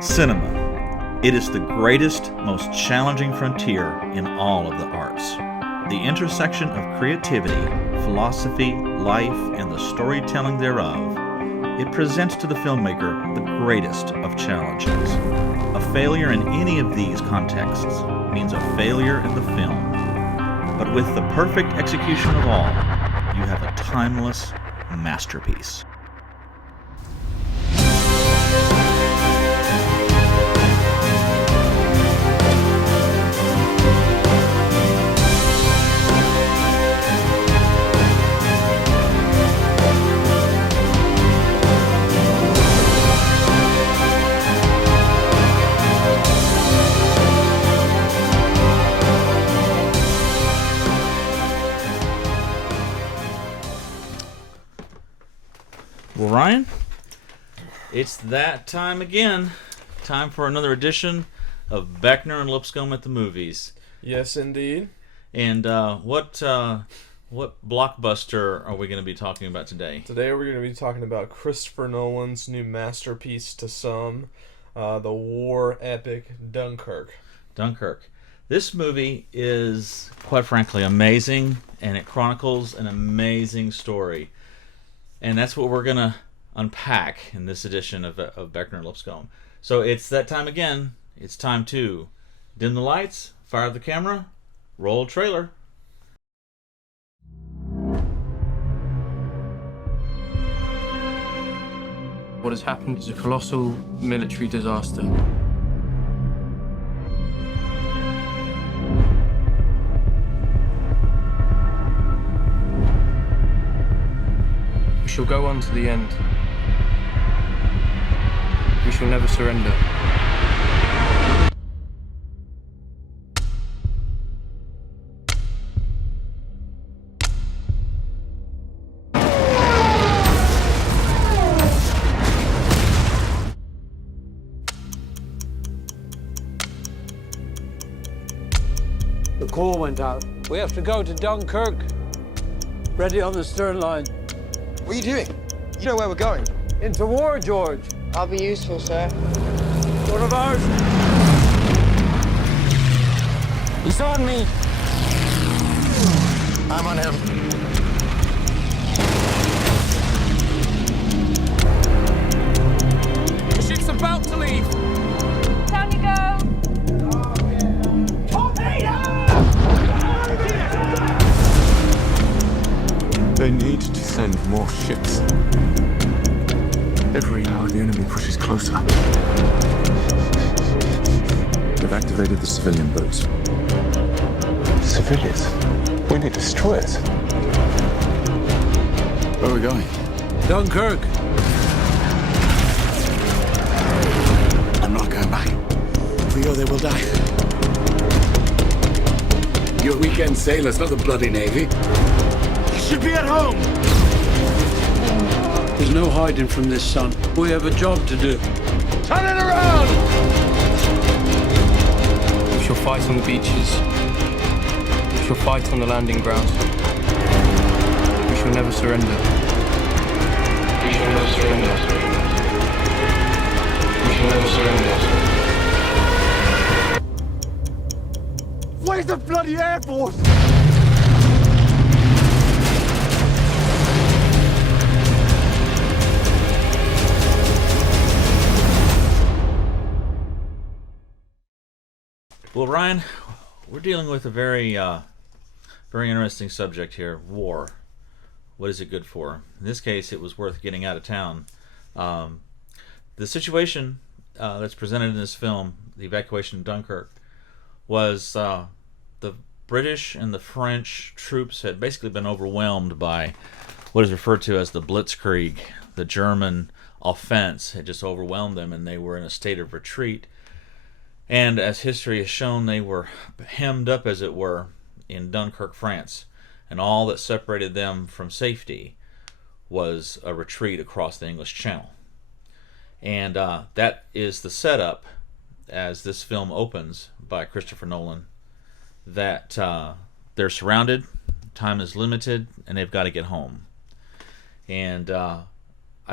Cinema. It is the greatest, most challenging frontier in all of the arts. The intersection of creativity, philosophy, life, and the storytelling thereof, it presents to the filmmaker the greatest of challenges. A failure in any of these contexts means a failure in the film. But with the perfect execution of all, you have a timeless masterpiece. Well, Ryan, it's that time again. Time for another edition of Beckner and Lipscomb at the Movies. Yes, indeed. And what blockbuster are we going to be talking about today? Today we're going to be talking about Christopher Nolan's new masterpiece to some, the war epic Dunkirk. Dunkirk. This movie is, quite frankly, amazing, and it chronicles an amazing story. And that's what we're going to unpack in this edition of Beckner and Lipscomb. So it's that time again. It's time to dim the lights, fire the camera, roll trailer. What has happened is a colossal military disaster. We shall go on to the end. We shall never surrender. The call went out. We have to go to Dunkirk. Ready on the stern line. What are you doing? You know where we're going. Into war, George. I'll be useful, sir. One of ours. He's on me. I'm on him. The ship's about to leave. Down you go. They need to send more ships. Every hour the enemy pushes closer. They've activated the civilian boats. Civilians? We need destroyers. Where are we going? Dunkirk. I'm not going back. If we go there, we'll die. You're weekend sailors, not the bloody Navy. You should be at home. There's no hiding from this, son. We have a job to do. Turn it around! We shall fight on the beaches. We shall fight on the landing grounds. We shall never surrender. We shall never surrender. We shall never surrender. Where's the bloody Air Force? Well, Ryan, we're dealing with a very interesting subject here, war. What is it good for? In this case, it was worth getting out of town. The situation that's presented in this film, the evacuation of Dunkirk, was the British and the French troops had basically been overwhelmed by what is referred to as the Blitzkrieg. The German offense had just overwhelmed them, and they were in a state of retreat. And as history has shown, they were hemmed up, as it were, in Dunkirk, France. And all that separated them from safety was a retreat across the English Channel. And that is the setup, as this film opens by Christopher Nolan, that they're surrounded, time is limited, and they've got to get home. And I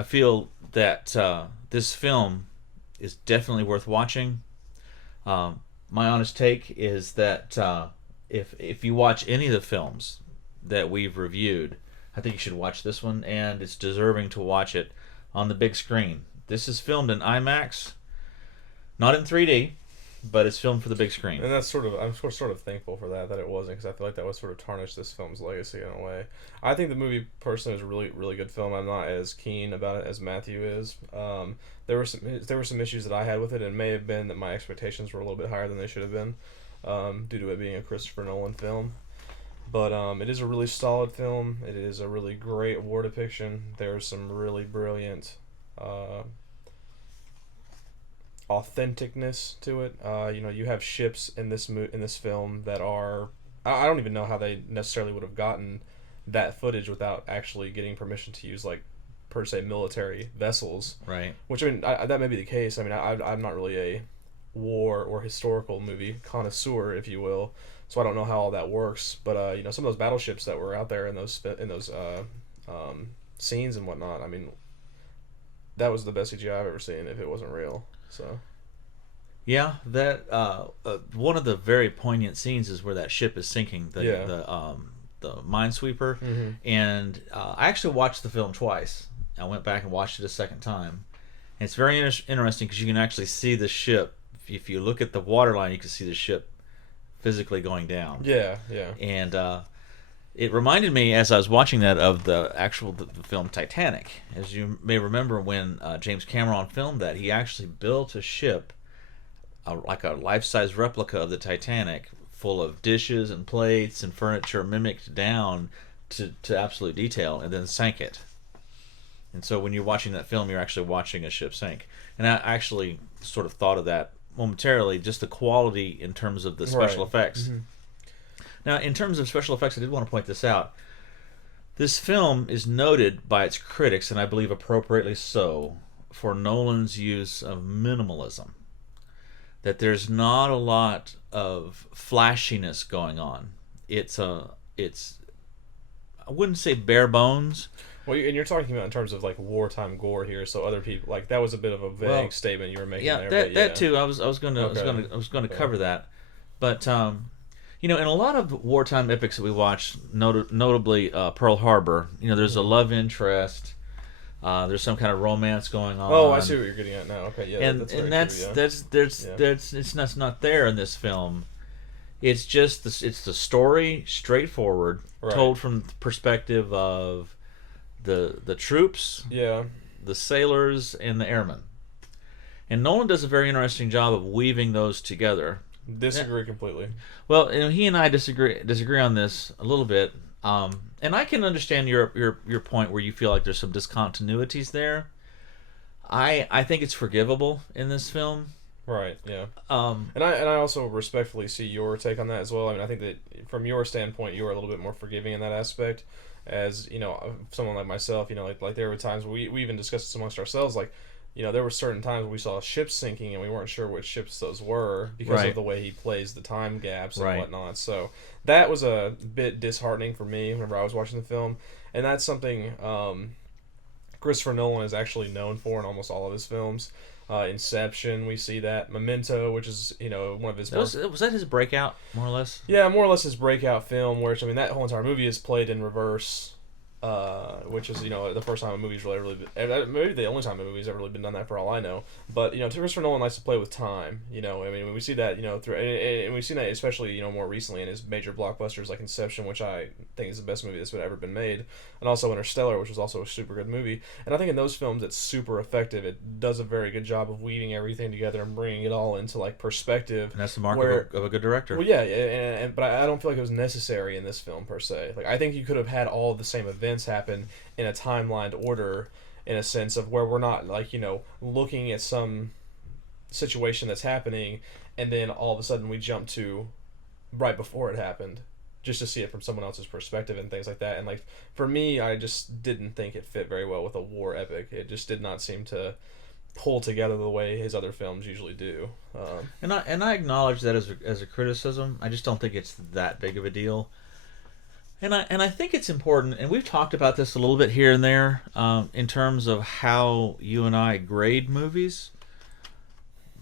feel that this film is definitely worth watching. My honest take is that if you watch any of the films that we've reviewed, I think you should watch this one, and it's deserving to watch it on the big screen. This is filmed in IMAX, not in 3D, but it's filmed for the big screen. And that's I'm sort of thankful for that it wasn't, because I feel like that would sort of tarnish this film's legacy in a way. I think the movie personally is a really, really good film. I'm not as keen about it as Matthew is. There were some issues that I had with it, and it may have been that my expectations were a little bit higher than they should have been, due to it being a Christopher Nolan film. But it is a really solid film. It is a really great war depiction. There's some really brilliant authenticness to it. You have ships in this film that are, I don't even know how they necessarily would have gotten that footage without actually getting permission to use, like, per se military vessels. Right. Which, I mean, that may be the case. I mean, I'm not really a war or historical movie connoisseur, if you will, so I don't know how all that works. But some of those battleships that were out there in those scenes and whatnot, I mean, that was the best CGI I've ever seen if it wasn't real. So, yeah, that one of the very poignant scenes is where that ship is sinking, the minesweeper, and I actually watched the film twice. I went back and watched it a second time, and it's very interesting because you can actually see the ship. If you look at the waterline, you can see the ship physically going down. Yeah. And it reminded me, as I was watching that, of the film Titanic. As you may remember, when James Cameron filmed that, he actually built a ship, like a life-size replica of the Titanic, full of dishes and plates and furniture mimicked down to absolute detail, and then sank it. And so when you're watching that film, you're actually watching a ship sink. And I actually sort of thought of that momentarily, just the quality in terms of the special effects. Now, in terms of special effects, I did want to point this out. This film is noted by its critics, and I believe appropriately so, for Nolan's use of minimalism. That there's not a lot of flashiness going on. It's I wouldn't say bare bones. Well, and you're talking about in terms of, like, wartime gore here, so other people, like, that was a bit of a vague statement you were making there. That too. I was going to cover that, but in a lot of wartime epics that we watch, notably Pearl Harbor, there's a love interest. There's some kind of romance going on. Oh, I see what you're getting at now. Okay, yeah, that's not there in this film. It's just the story, straightforward, told from the perspective of the troops, the sailors, and the airmen. And Nolan does a very interesting job of weaving those together. Disagree completely. Well, he and I disagree on this a little bit. And I can understand your point where you feel like there's some discontinuities there. I think it's forgivable in this film. Right, yeah. And I also respectfully see your take on that as well. I mean, I think that from your standpoint, you are a little bit more forgiving in that aspect. As, someone like myself, like there were times we even discussed this amongst ourselves, like, there were certain times when we saw ships sinking and we weren't sure which ships those were because of the way he plays the time gaps and whatnot. So that was a bit disheartening for me whenever I was watching the film. And that's something Christopher Nolan is actually known for in almost all of his films. Inception, we see that. Memento, which is, one of his... Was that his breakout, more or less? Yeah, more or less his breakout film, which, I mean, that whole entire movie is played in reverse, which is, the first time a movie's really been... Maybe the only time a movie's ever really been done that, for all I know. But, Christopher Nolan likes to play with time, I mean, we see that, through... And we've seen that especially, more recently in his major blockbusters like Inception, which I think is the best movie that's ever been made, and also Interstellar, which was also a super good movie. And I think in those films it's super effective. It does a very good job of weaving everything together and bringing it all into, like, perspective. And that's the mark of a good director. Well, yeah, but I don't feel like it was necessary in this film per se. Like, I think you could have had all the same events happen in a timelined order, in a sense of where we're not, like, looking at some situation that's happening and then all of a sudden we jump to right before it happened, just to see it from someone else's perspective and things like that. And, like, for me, I just didn't think it fit very well with a war epic. It just did not seem to pull together the way his other films usually do. And I acknowledge that as a criticism. I just don't think it's that big of a deal. And I think it's important, and we've talked about this a little bit here and there, in terms of how you and I grade movies.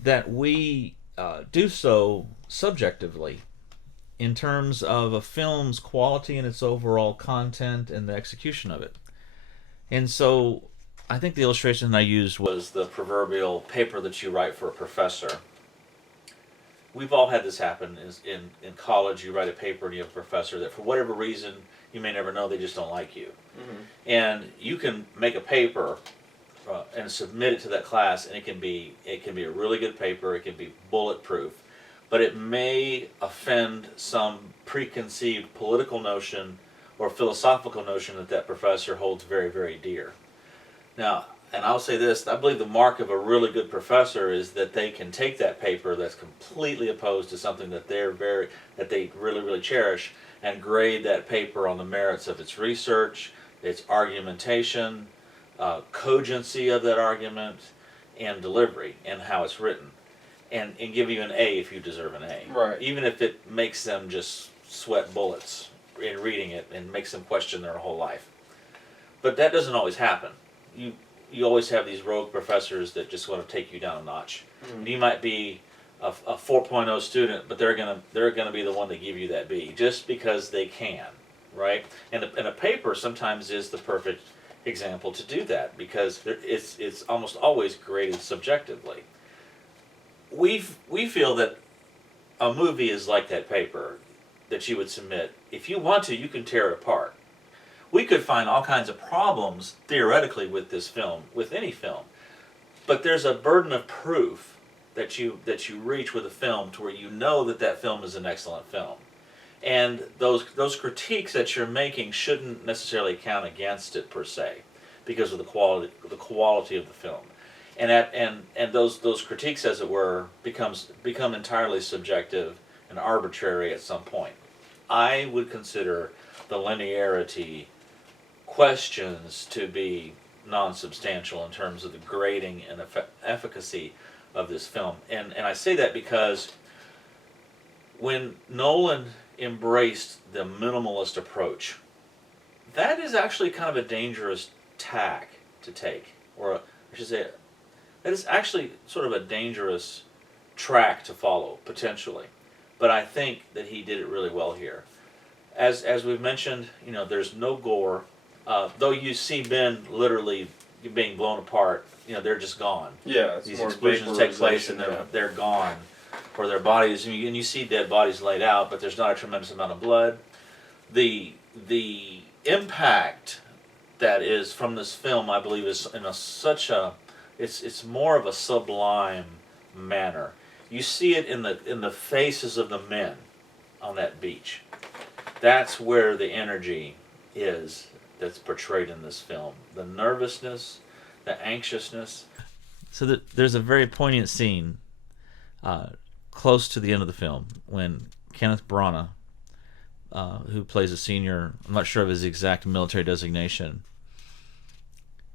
that we do so subjectively in terms of a film's quality and its overall content and the execution of it. And so I think the illustration I used was the proverbial paper that you write for a professor. We've all had this happen in college. You write a paper and you have a professor that for whatever reason, you may never know, they just don't like you. Mm-hmm. And you can make a paper and submit it to that class, and it can be a really good paper. It can be bulletproof, but it may offend some preconceived political notion or philosophical notion that professor holds very, very dear. Now, and I'll say this: I believe the mark of a really good professor is that they can take that paper that's completely opposed to something that they really, really cherish, and grade that paper on the merits of its research, its argumentation, cogency of that argument, and delivery, and how it's written, and give you an A if you deserve an A. Right. Even if it makes them just sweat bullets in reading it and makes them question their whole life. But that doesn't always happen. You always have these rogue professors that just want to take you down a notch. Mm. You might be a 4.0 student, but they're gonna be the one to give you that B just because they can, right? And a paper sometimes is the perfect example to do that, because it's almost always graded subjectively. We feel that a movie is like that paper that you would submit. If you want to, you can tear it apart. We could find all kinds of problems theoretically with this film, with any film, but there's a burden of proof that you reach with a film to where you know that film is an excellent film. And those critiques that you're making shouldn't necessarily count against it per se, because of the quality of the film, and those critiques, as it were, become entirely subjective and arbitrary at some point. I would consider the linearity questions to be non-substantial in terms of the grading and efficacy of this film, and I say that because when Nolan embraced the minimalist approach, that is actually kind of a dangerous tack to take, or I should say, that is actually sort of a dangerous track to follow, potentially. But I think that he did it really well here. As we've mentioned, there's no gore, though you see men literally being blown apart. They're just gone. Yeah, these explosions take place and they're gone, or their bodies, and you see dead bodies laid out, but there's not a tremendous amount of blood. The impact that is from this film, I believe, is in it's more of a sublime manner. You see it in the faces of the men on that beach. That's where the energy is that's portrayed in this film. The nervousness, the anxiousness. So there's a very poignant scene close to the end of the film when Kenneth Branagh, who plays a senior, I'm not sure of his exact military designation,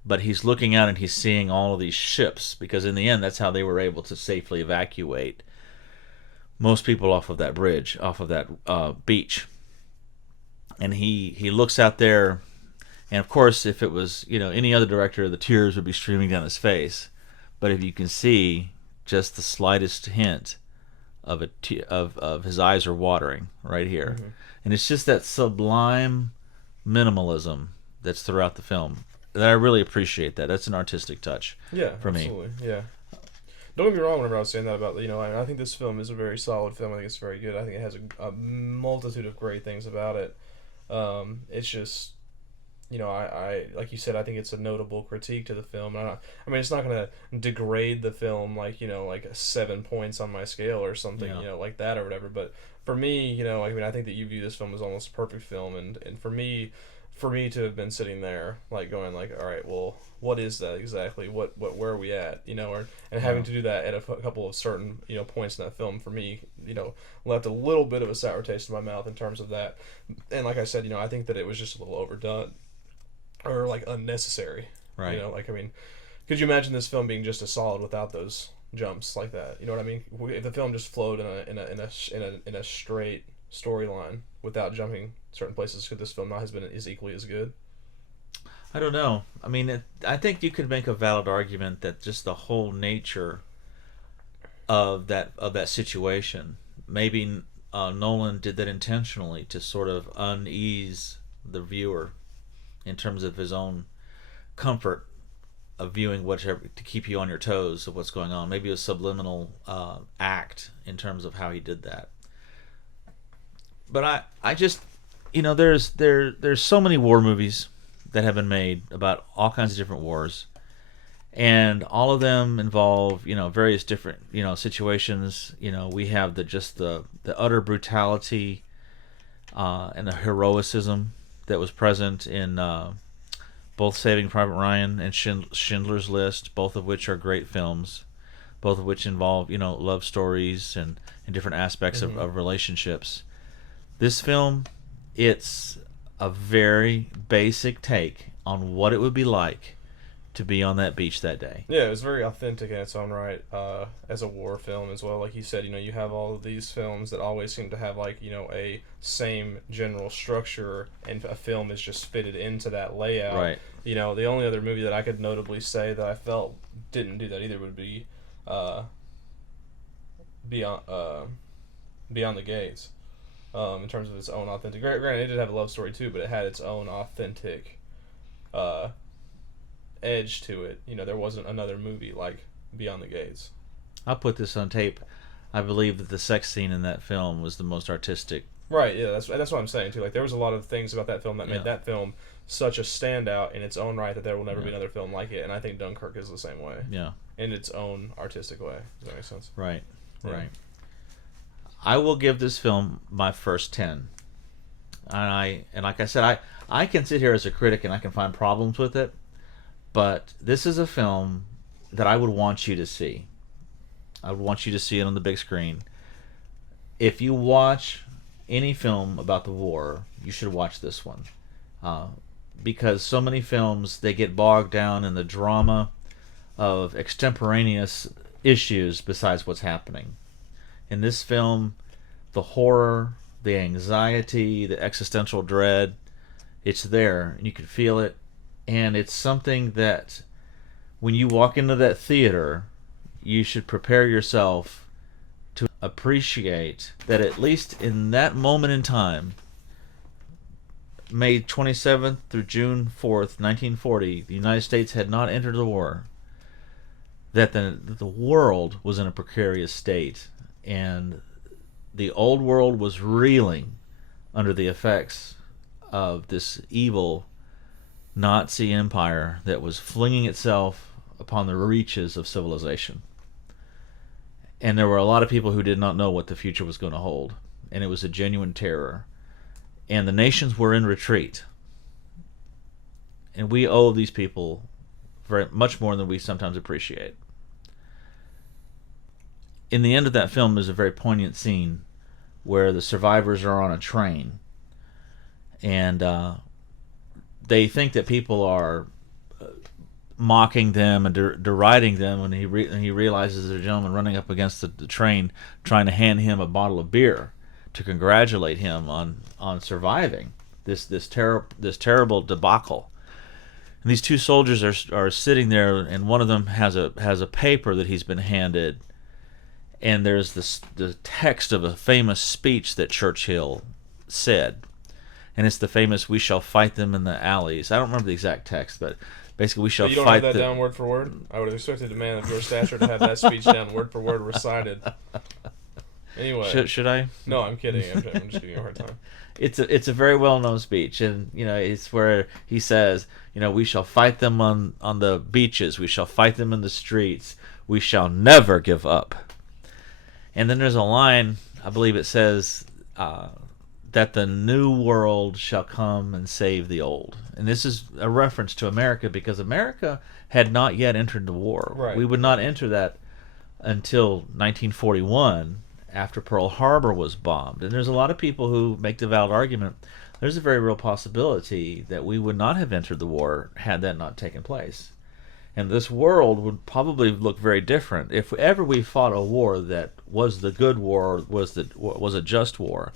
but he's looking out and he's seeing all of these ships, because in the end that's how they were able to safely evacuate most people off of that bridge, off of that beach. And he looks out there, and of course if it was any other director, the tears would be streaming down his face. But if you can see just the slightest hint of his eyes are watering right here. Mm-hmm. And it's just that sublime minimalism that's throughout the film that I really appreciate. That's an artistic touch for me. Yeah. Don't get me wrong whenever I was saying that about, I think this film is a very solid film. I think it's very good. I think it has a multitude of great things about it. It's just, I like you said, I think it's a notable critique to the film. It's not going to degrade the film like 7 points on my scale or something, like that or whatever. But for me, I think that you view this film as almost a perfect film, and for me to have been sitting there going all right, well, what is that exactly? Where are we at? And having to do that at a couple of certain points in that film, for me, left a little bit of a sour taste in my mouth in terms of that. And like I said, I think that it was just a little overdone or unnecessary. Right. Could you imagine this film being just as solid without those jumps like that? You know what I mean? If the film just flowed in a straight storyline without jumping certain places, could this film not have been as equally as good? I don't know. I think you could make a valid argument that just the whole nature of that situation. Maybe Nolan did that intentionally to sort of unease the viewer in terms of his own comfort of viewing whatever, to keep you on your toes of what's going on. Maybe a subliminal act in terms of how he did that. But I just, there's so many war movies that have been made about all kinds of different wars, and all of them involve various different situations. We have the utter brutality and the heroicism that was present in both Saving Private Ryan and Schindler's List, both of which are great films, both of which involve love stories and different aspects of relationships. This film, it's a very basic take on what it would be like to be on that beach that day. Yeah, it was very authentic in its own right, as a war film as well. Like you said, you have all of these films that always seem to have a same general structure, and a film is just fitted into that layout. Right. The only other movie that I could notably say that I felt didn't do that either would be Beyond the Gates. In terms of its own authentic. Granted, it did have a love story too, but it had its own authentic edge to it. There wasn't another movie like Beyond the Gates. I'll put this on tape. I believe that the sex scene in that film was the most artistic. Right, yeah, that's what I'm saying too. Like, there was a lot of things about that film that made that film such a standout in its own right that there will never be another film like it, and I think Dunkirk is the same way. Yeah. In its own artistic way. Does that make sense? Right, Yeah. right. I will give this film my first 10. And like I said, I can sit here as a critic and I can find problems with it, but this is a film that I would want you to see. I would want you to see it on the big screen. If you watch any film about the war, you should watch this one. Because so many films, they get bogged down in the drama of extemporaneous issues besides what's happening. In this film, the horror, the anxiety, the existential dread, it's there, and you can feel it. And it's something that, when you walk into that theater, you should prepare yourself to appreciate that, at least in that moment in time, May 27th through June 4th, 1940, the United States had not entered the war, that the world was in a precarious state, and the old world was reeling under the effects of this evil Nazi empire that was flinging itself upon the reaches of civilization. And there were a lot of people who did not know what the future was going to hold, and it was a genuine terror. And the nations were in retreat. And we owe these people very much more than we sometimes appreciate. In the end of that film, there's a very poignant scene where the survivors are on a train, and they think that people are mocking them and deriding them, and he realizes there's a gentleman running up against the train trying to hand him a bottle of beer to congratulate him on surviving this terrible debacle. And these two soldiers are sitting there, and one of them has a paper that he's been handed, and there's the text of a famous speech that Churchill said, and it's the famous "We shall fight them in the alleys." I don't remember the exact text, but basically, we shall fight. You don't have that down word for word? I would have expected a man of your stature to have that speech down word for word recited. Anyway, should I? No, I'm kidding. I'm just giving you a hard time. It's a very well known speech, and it's where he says, we shall fight them on the beaches, we shall fight them in the streets, we shall never give up. And then there's a line, I believe it says, that the new world shall come and save the old. And this is a reference to America, because America had not yet entered the war. Right. We would not enter that until 1941, after Pearl Harbor was bombed. And there's a lot of people who make the valid argument there's a very real possibility that we would not have entered the war had that not taken place. And this world would probably look very different if ever we fought a war that was the good war, was a just war.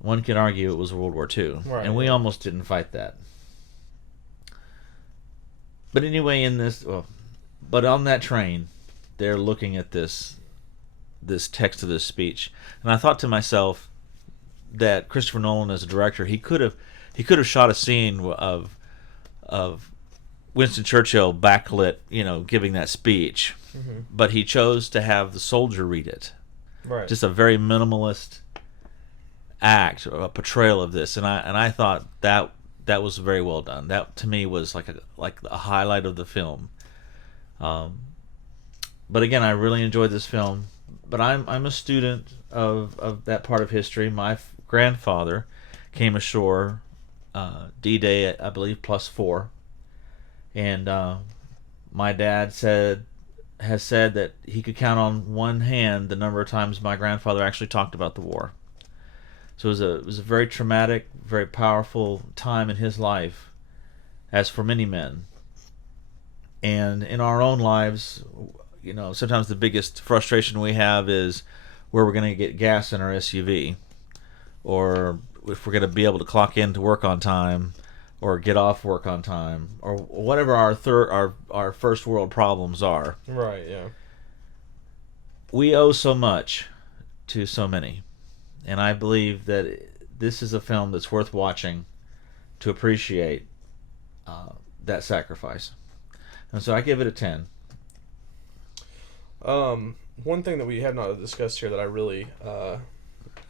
One can argue it was World War II, right, and we almost didn't fight that. But anyway, but on that train, they're looking at this this text of this speech, and I thought to myself that Christopher Nolan, as a director, he could have shot a scene of Winston Churchill backlit, giving that speech, but he chose to have the soldier read it. Right. Just a very minimalist act, a portrayal of this, and I thought that was very well done. That to me was like a highlight of the film. But again, I really enjoyed this film. But I'm a student of that part of history. My grandfather came ashore D-Day, I believe, +4, and my dad has said that he could count on one hand the number of times my grandfather actually talked about the war. So it was a very traumatic, very powerful time in his life, as for many men. And in our own lives, sometimes the biggest frustration we have is where we're going to get gas in our SUV, or if we're going to be able to clock in to work on time, or get off work on time, or whatever our first world problems are. Right, yeah. We owe so much to so many. And I believe that this is a film that's worth watching to appreciate that sacrifice. And so I give it a 10. One thing that we have not discussed here that I really,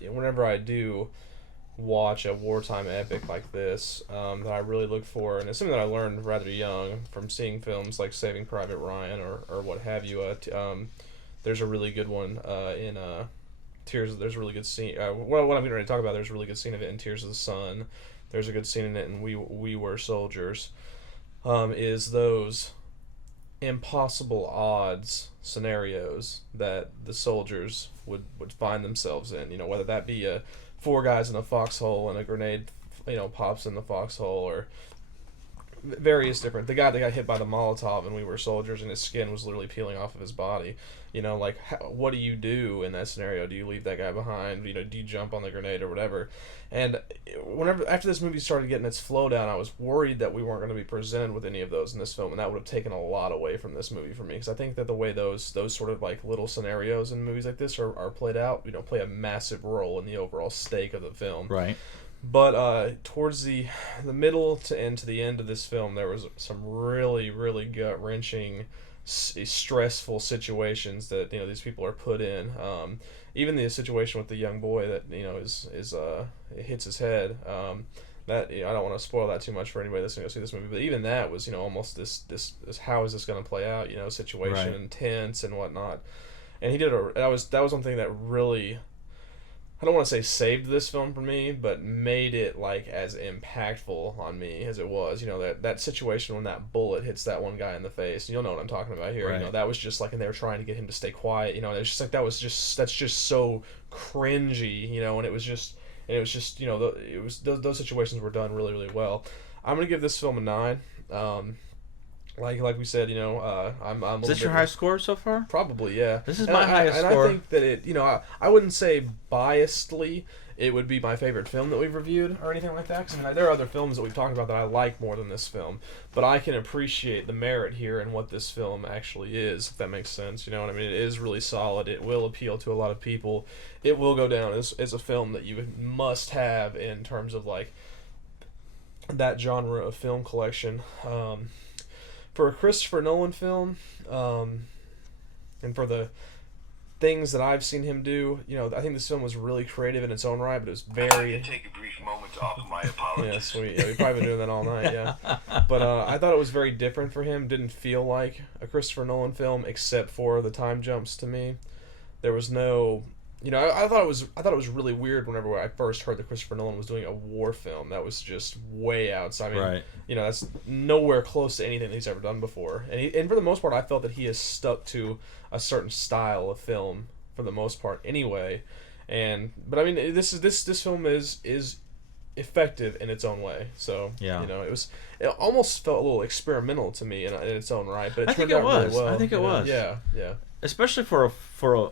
whenever I do watch a wartime epic like this, that I really look for, and it's something that I learned rather young from seeing films like Saving Private Ryan or what have you. There's a really good one in Tears. There's a really good scene. What I'm getting ready to talk about, there's a really good scene of it in Tears of the Sun. There's a good scene in it in We Were Soldiers. Is those impossible odds scenarios that the soldiers would find themselves in. Whether that be 4 guys in a foxhole and a grenade, pops in the foxhole, or various different. The guy that got hit by the Molotov and We Were Soldiers, and his skin was literally peeling off of his body. What do you do in that scenario? Do you leave that guy behind? Do you jump on the grenade or whatever? And after this movie started getting its flow down, I was worried that we weren't going to be presented with any of those in this film, and that would have taken a lot away from this movie for me, because I think that the way those sort of like little scenarios in movies like this are played out, play a massive role in the overall stake of the film. Right. But towards the middle to the end of this film, there was some really, really gut-wrenching, stressful situations that these people are put in. Even the situation with the young boy that it hits his head. That I don't want to spoil that too much for anybody that's going to go see this movie, but even that was almost this how is this going to play out? Situation, right. Intense and whatnot. And he did that was one thing that really, I don't want to say saved this film for me, but made it like as impactful on me as it was. That situation when that bullet hits that one guy in the face. You'll know what I'm talking about here. Right. That was just like, and they were trying to get him to stay quiet. It was just like that's just so cringy. And it was just those situations were done really, really well. I'm gonna give this film a 9. Like we said, I'm. Is this your high score so far? Probably, yeah. This is my highest score. I think that it, I wouldn't say biasedly it would be my favorite film that we've reviewed or anything like that. Because there are other films that we've talked about that I like more than this film, but I can appreciate the merit here and what this film actually is, if that makes sense. You know what I mean? It is really solid. It will appeal to a lot of people. It will go down as a film that you must have in terms of like that genre of film collection. For a Christopher Nolan film, and for the things that I've seen him do, I think this film was really creative in its own right, but it was very... Take a brief moment to offer my apologies. Yeah, sweet. Yeah, we've probably been doing that all night, yeah. But I thought it was very different for him. Didn't feel like a Christopher Nolan film, except for the time jumps to me. There was no... I thought it was really weird whenever I first heard that Christopher Nolan was doing a war film. That was just way outside. I mean, right. That's nowhere close to anything that he's ever done before. And for the most part, I felt that he has stuck to a certain style of film for the most part, anyway. But I mean, this film is effective in its own way. So yeah. It almost felt a little experimental to me in its own right. But I think it was. Really well, I think it was. Yeah. Especially for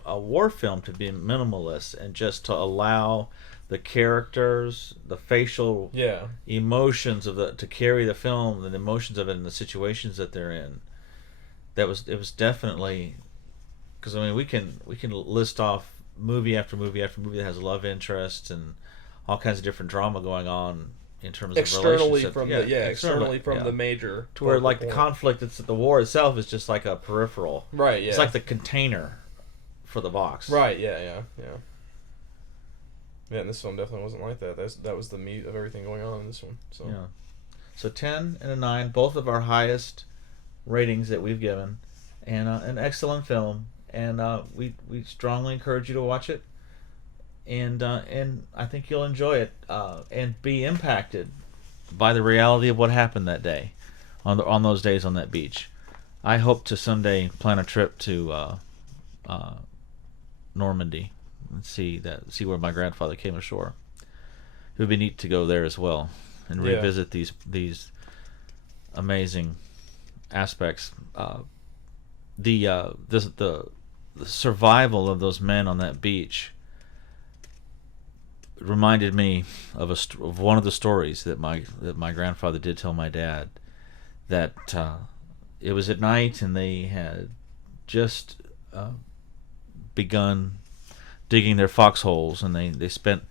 a war film to be minimalist and just to allow the characters, the facial emotions to carry the film, and the emotions of it, and the situations that they're in. It was definitely because I mean we can list off movie after movie after movie that has love interest and all kinds of different drama going on in terms of externally relationship. from the major, to where like point. the conflict, it's the war itself is just like a peripheral. Right. Yeah. It's like the container for the box. Right. Yeah. Yeah, and this one definitely wasn't like that. That was the meat of everything going on in this one. So yeah. So 10 and a 9, both of our highest ratings that we've given, and an excellent film. And we strongly encourage you to watch it, and I think you'll enjoy it and be impacted by the reality of what happened that day, on those days on that beach. I hope to someday plan a trip to Normandy and see where my grandfather came ashore. It would be neat to go there as well and revisit these amazing aspects. The survival of those men on that beach reminded me of one of the stories that my grandfather did tell my dad. That it was at night and they had just begun digging their foxholes, and they spent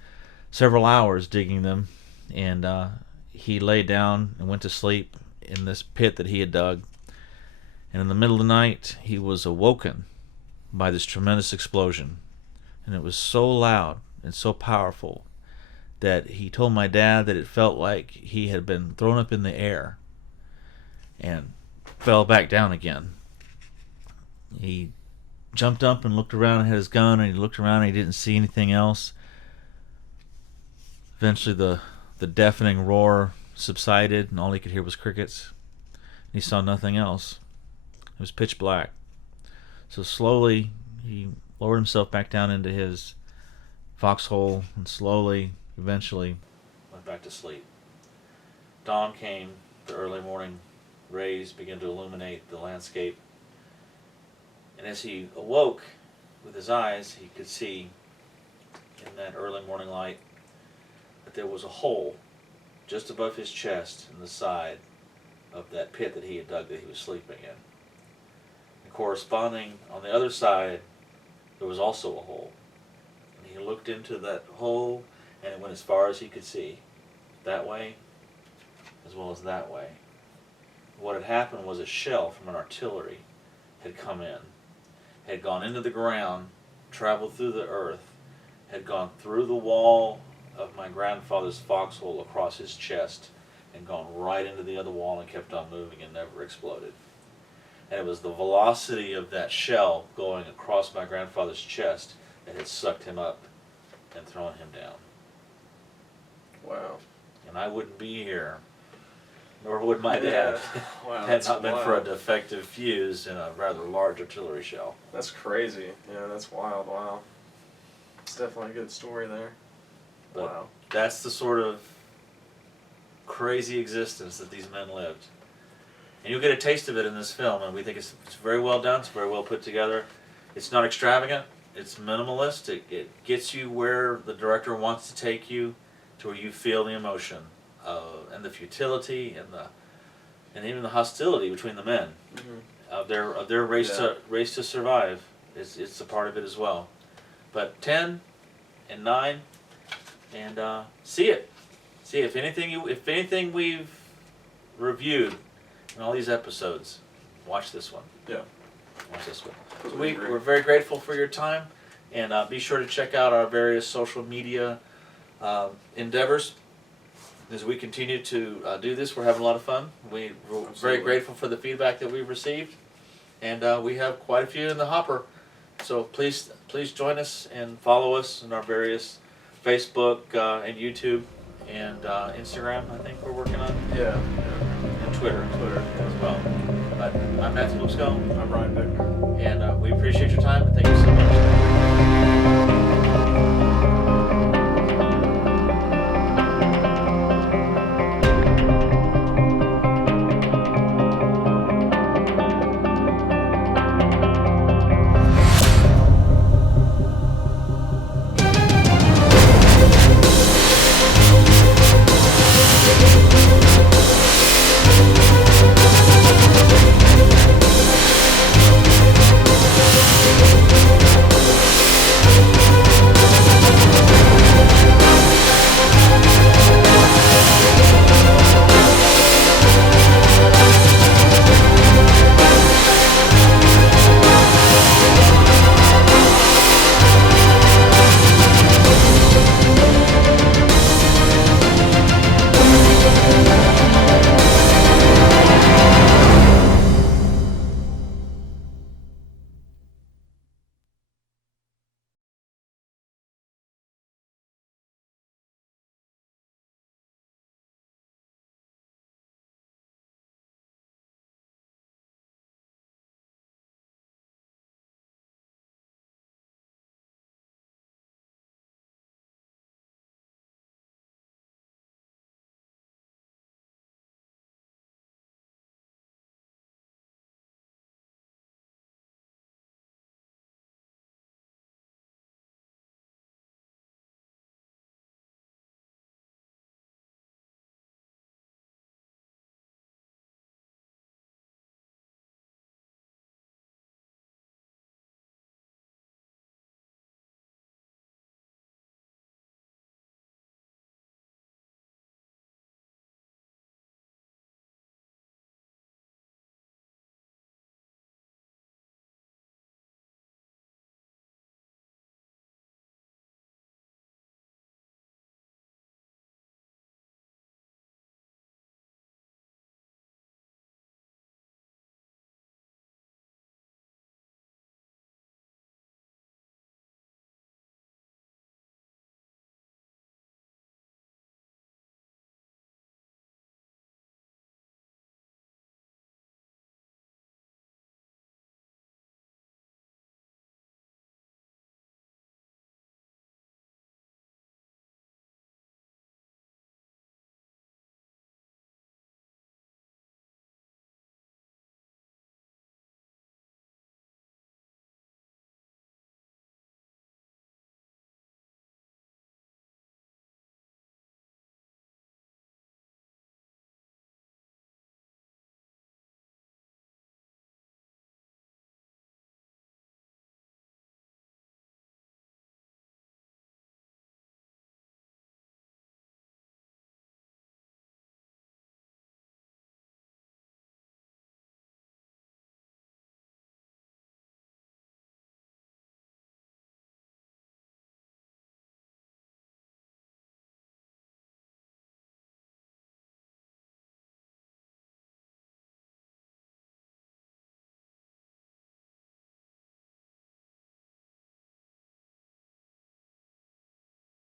several hours digging them, and he lay down and went to sleep in this pit that he had dug. And in the middle of the night, he was awoken by this tremendous explosion. And it was so loud and so powerful that he told my dad that it felt like he had been thrown up in the air and fell back down again. He jumped up and looked around and had his gun, and he looked around and he didn't see anything else. Eventually the deafening roar subsided, and all he could hear was crickets. He saw nothing else. It was pitch black. So slowly he lowered himself back down into his foxhole and slowly, eventually, went back to sleep. Dawn came, the early morning rays began to illuminate the landscape. And as he awoke with his eyes, he could see in that early morning light that there was a hole just above his chest in the side of that pit that he had dug that he was sleeping in. And corresponding on the other side, there was also a hole. And he looked into that hole, and it went as far as he could see, that way as well as that way. What had happened was a shell from an artillery had come in, had gone into the ground, traveled through the earth, had gone through the wall of my grandfather's foxhole across his chest, and gone right into the other wall and kept on moving and never exploded. And it was the velocity of that shell going across my grandfather's chest that had sucked him up and thrown him down. Wow. And I wouldn't be here, nor would my dad, Wow, had that's not been for a wild. defective fuse in a rather large artillery shell. That's crazy. Yeah, that's wild. Wow. It's definitely a good story there. But wow. that's the sort of crazy existence that these men lived. And you'll get a taste of it in this film, and we think it's very well done, it's very well put together. It's not extravagant, it's minimalist, it gets you where the director wants to take you, to where you feel the emotion and the futility and even the hostility between the men of their race to survive. It's a part of it as well. But 10 and 9, and see it. See if anything we've reviewed in all these episodes, watch this one. Yeah. Watch this one. So we're very grateful for your time, and be sure to check out our various social media endeavors. As we continue to do this, we're having a lot of fun. We're very grateful for the feedback that we've received, and we have quite a few in the hopper. So please join us and follow us in our various Facebook and YouTube and Instagram. I think we're working on. Yeah. And Twitter as well. But I'm Matthew Lipscomb. I'm Ryan Beckner. And we appreciate your time, and thank you so much.